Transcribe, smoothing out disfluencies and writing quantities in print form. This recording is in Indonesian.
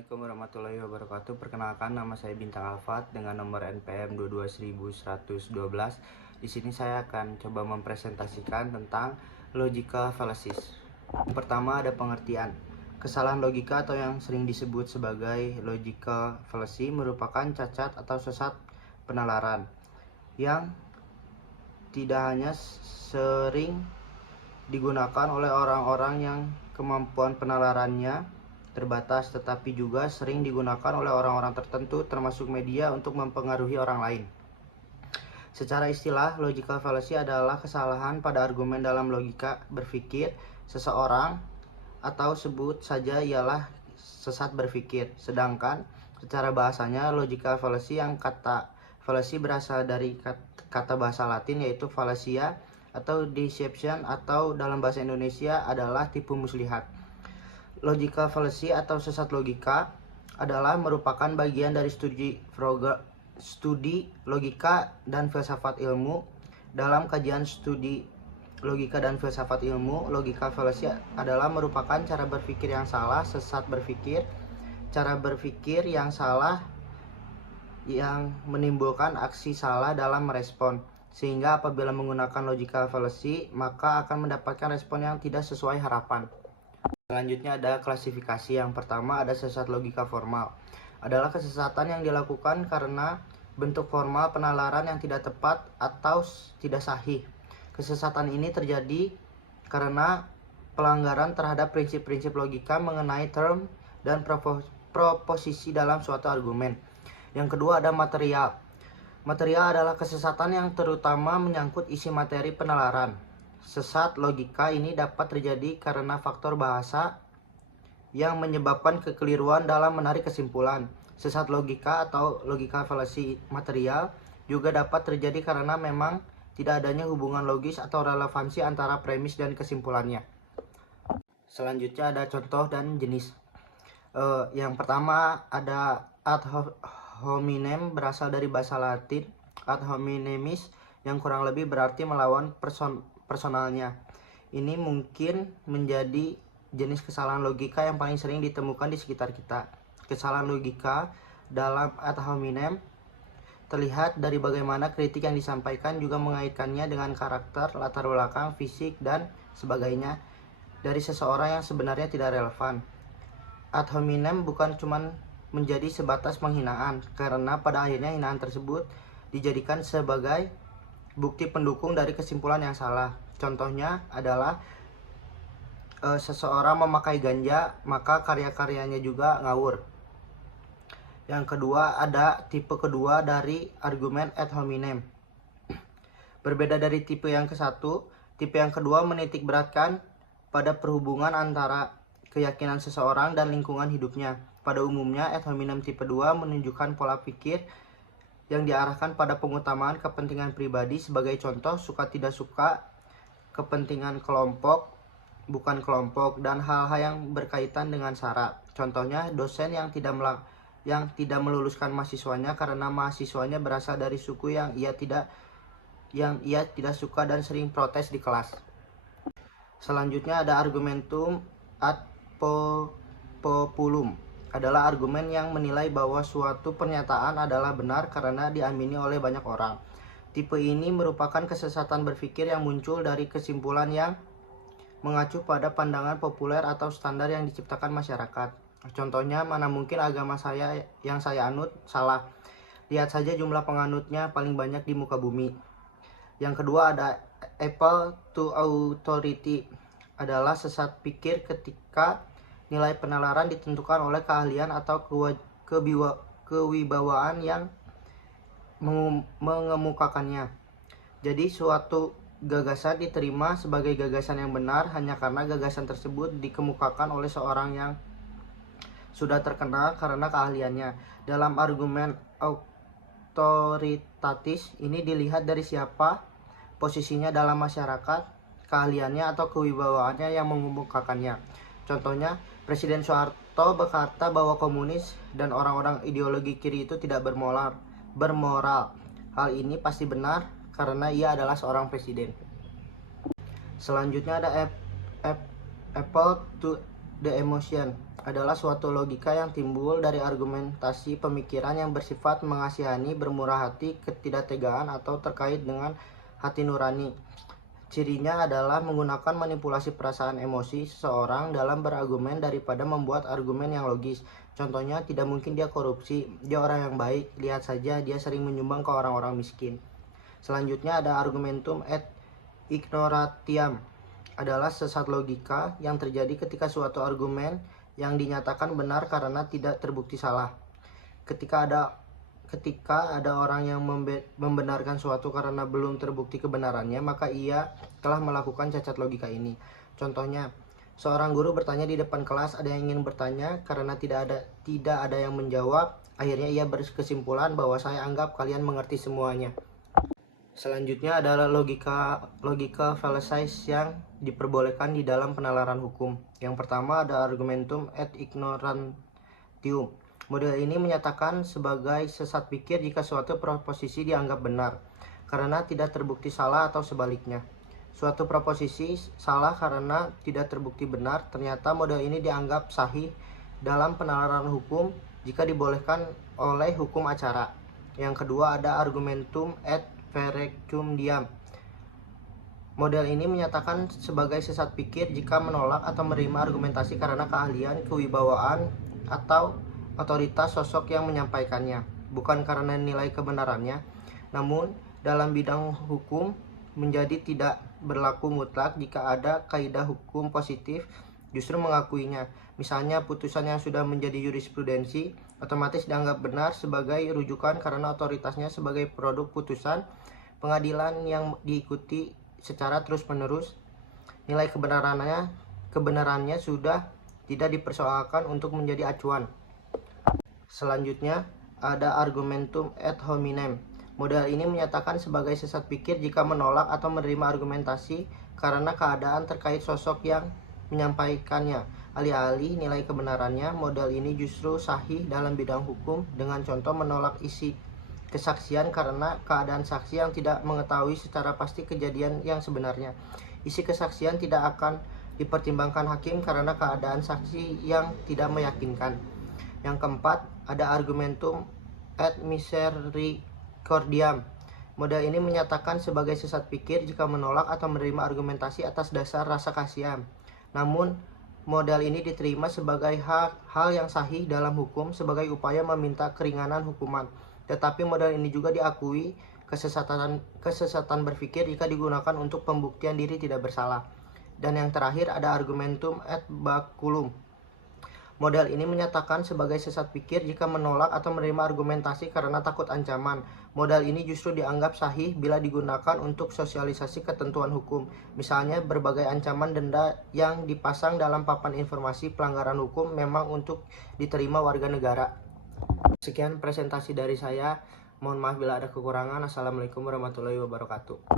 Assalamualaikum warahmatullahi wabarakatuh. Perkenalkan, nama saya Bintang Alfat dengan nomor NPM 22112. Di sini saya akan coba mempresentasikan tentang logical fallacies. Yang pertama ada pengertian. Kesalahan logika atau yang sering disebut sebagai logical fallacy merupakan cacat atau sesat penalaran yang tidak hanya sering digunakan oleh orang-orang yang kemampuan penalarannya terbatas, tetapi juga sering digunakan oleh orang-orang tertentu termasuk media untuk mempengaruhi orang lain. Secara istilah, logical fallacy adalah kesalahan pada argumen dalam logika berpikir seseorang, atau sebut saja ialah sesat berpikir. Sedangkan secara bahasanya, logical fallacy, yang kata fallacy berasal dari kata bahasa Latin yaitu fallacia atau deception, atau dalam bahasa Indonesia adalah tipu muslihat. Logical fallacy atau sesat logika adalah merupakan bagian dari studi logika dan filsafat ilmu. Dalam kajian studi logika dan filsafat ilmu, logical fallacy adalah merupakan cara berpikir yang salah, sesat berpikir, cara berpikir yang salah yang menimbulkan aksi salah dalam merespon. Sehingga apabila menggunakan logical fallacy, maka akan mendapatkan respon yang tidak sesuai harapan. Selanjutnya ada klasifikasi. Yang pertama ada sesat logika formal. Adalah kesesatan yang dilakukan karena bentuk formal penalaran yang tidak tepat atau tidak sahih. Kesesatan ini terjadi karena pelanggaran terhadap prinsip-prinsip logika mengenai term dan proposisi dalam suatu argumen. Yang kedua ada material. Material adalah kesesatan yang terutama menyangkut isi materi penalaran. Sesat logika ini dapat terjadi karena faktor bahasa yang menyebabkan kekeliruan dalam menarik kesimpulan. Sesat logika atau logical fallacy material juga dapat terjadi karena memang tidak adanya hubungan logis atau relevansi antara premis dan kesimpulannya. Selanjutnya ada contoh dan jenis. Yang pertama ada ad hominem, berasal dari bahasa Latin ad hominemis, yang kurang lebih berarti melawan personalnya. Ini mungkin menjadi jenis kesalahan logika yang paling sering ditemukan di sekitar kita. Kesalahan logika dalam ad hominem terlihat dari bagaimana kritik yang disampaikan juga mengaitkannya dengan karakter, latar belakang, fisik, dan sebagainya dari seseorang yang sebenarnya tidak relevan. Ad hominem bukan cuma menjadi sebatas penghinaan, karena pada akhirnya hinaan tersebut dijadikan sebagai bukti pendukung dari kesimpulan yang salah. Contohnya adalah seseorang memakai ganja, maka karya-karyanya juga ngawur. Yang kedua ada tipe kedua dari argumen ad hominem. Berbeda dari tipe yang ke-1, tipe yang kedua menitik beratkan pada perhubungan antara keyakinan seseorang dan lingkungan hidupnya. Pada umumnya, ad hominem tipe 2 menunjukkan pola pikir yang diarahkan pada pengutamaan kepentingan pribadi. Sebagai contoh, suka tidak suka, kepentingan kelompok bukan kelompok, dan hal-hal yang berkaitan dengan syarat. Contohnya, dosen yang tidak meluluskan mahasiswanya karena mahasiswanya berasal dari suku yang ia tidak suka dan sering protes di kelas. Selanjutnya ada argumentum ad populum. Adalah argumen yang menilai bahwa suatu pernyataan adalah benar karena diamini oleh banyak orang. Tipe ini merupakan kesesatan berpikir yang muncul dari kesimpulan yang mengacu pada pandangan populer atau standar yang diciptakan masyarakat. Contohnya, mana mungkin agama yang saya anut salah. Lihat saja jumlah penganutnya paling banyak di muka bumi. Yang kedua ada appeal to authority. Adalah sesat pikir ketika nilai penalaran ditentukan oleh keahlian atau kewibawaan yang mengemukakannya. Jadi suatu gagasan diterima sebagai gagasan yang benar hanya karena gagasan tersebut dikemukakan oleh seorang yang sudah terkenal karena keahliannya. Dalam argumen autoritatis ini dilihat dari siapa posisinya dalam masyarakat, keahliannya atau kewibawaannya yang mengemukakannya. Contohnya, Presiden Soeharto berkata bahwa komunis dan orang-orang ideologi kiri itu tidak bermoral. Hal ini pasti benar karena ia adalah seorang presiden. Selanjutnya ada appeal to the emotion adalah suatu logika yang timbul dari argumentasi pemikiran yang bersifat mengasihani, bermurah hati, ketidaktegaan, atau terkait dengan hati nurani. Cirinya adalah menggunakan manipulasi perasaan emosi seseorang dalam berargumen daripada membuat argumen yang logis. Contohnya, tidak mungkin dia korupsi, dia orang yang baik, lihat saja dia sering menyumbang ke orang-orang miskin. Selanjutnya ada argumentum ad ignorantiam, adalah sesat logika yang terjadi ketika suatu argumen yang dinyatakan benar karena tidak terbukti salah. Ketika ada orang yang membenarkan suatu karena belum terbukti kebenarannya, maka ia telah melakukan cacat logika ini. Contohnya, seorang guru bertanya di depan kelas, ada yang ingin bertanya, karena tidak ada yang menjawab, akhirnya ia berkesimpulan bahwa saya anggap kalian mengerti semuanya. Selanjutnya adalah logika fallacies yang diperbolehkan di dalam penalaran hukum. Yang pertama ada argumentum ad ignorantium. Model ini menyatakan sebagai sesat pikir jika suatu proposisi dianggap benar karena tidak terbukti salah atau sebaliknya. Suatu proposisi salah karena tidak terbukti benar, ternyata model ini dianggap sahih dalam penalaran hukum jika dibolehkan oleh hukum acara. Yang kedua ada argumentum ad verecundiam. Model ini menyatakan sebagai sesat pikir jika menolak atau menerima argumentasi karena keahlian, kewibawaan, atau otoritas sosok yang menyampaikannya, bukan karena nilai kebenarannya. Namun, dalam bidang hukum menjadi tidak berlaku mutlak jika ada kaidah hukum positif justru mengakuinya. Misalnya, putusan yang sudah menjadi jurisprudensi otomatis dianggap benar sebagai rujukan karena otoritasnya sebagai produk putusan pengadilan yang diikuti secara terus-menerus. Nilai kebenarannya sudah tidak dipersoalkan untuk menjadi acuan. Selanjutnya ada argumentum ad hominem. Model ini menyatakan sebagai sesat pikir jika menolak atau menerima argumentasi karena keadaan terkait sosok yang menyampaikannya. Alih-alih nilai kebenarannya, model ini justru sahih dalam bidang hukum dengan contoh menolak isi kesaksian karena keadaan saksi yang tidak mengetahui secara pasti kejadian yang sebenarnya. Isi kesaksian tidak akan dipertimbangkan hakim karena keadaan saksi yang tidak meyakinkan. Yang keempat, ada argumentum ad misericordiam. Model ini menyatakan sebagai sesat pikir jika menolak atau menerima argumentasi atas dasar rasa kasihan. Namun, model ini diterima sebagai hal yang sahih dalam hukum sebagai upaya meminta keringanan hukuman. Tetapi model ini juga diakui kesesatan berpikir jika digunakan untuk pembuktian diri tidak bersalah. Dan yang terakhir ada argumentum ad baculum. Model ini menyatakan sebagai sesat pikir jika menolak atau menerima argumentasi karena takut ancaman. Model ini justru dianggap sahih bila digunakan untuk sosialisasi ketentuan hukum. Misalnya, berbagai ancaman denda yang dipasang dalam papan informasi pelanggaran hukum memang untuk diterima warga negara. Sekian presentasi dari saya. Mohon maaf bila ada kekurangan. Assalamualaikum warahmatullahi wabarakatuh.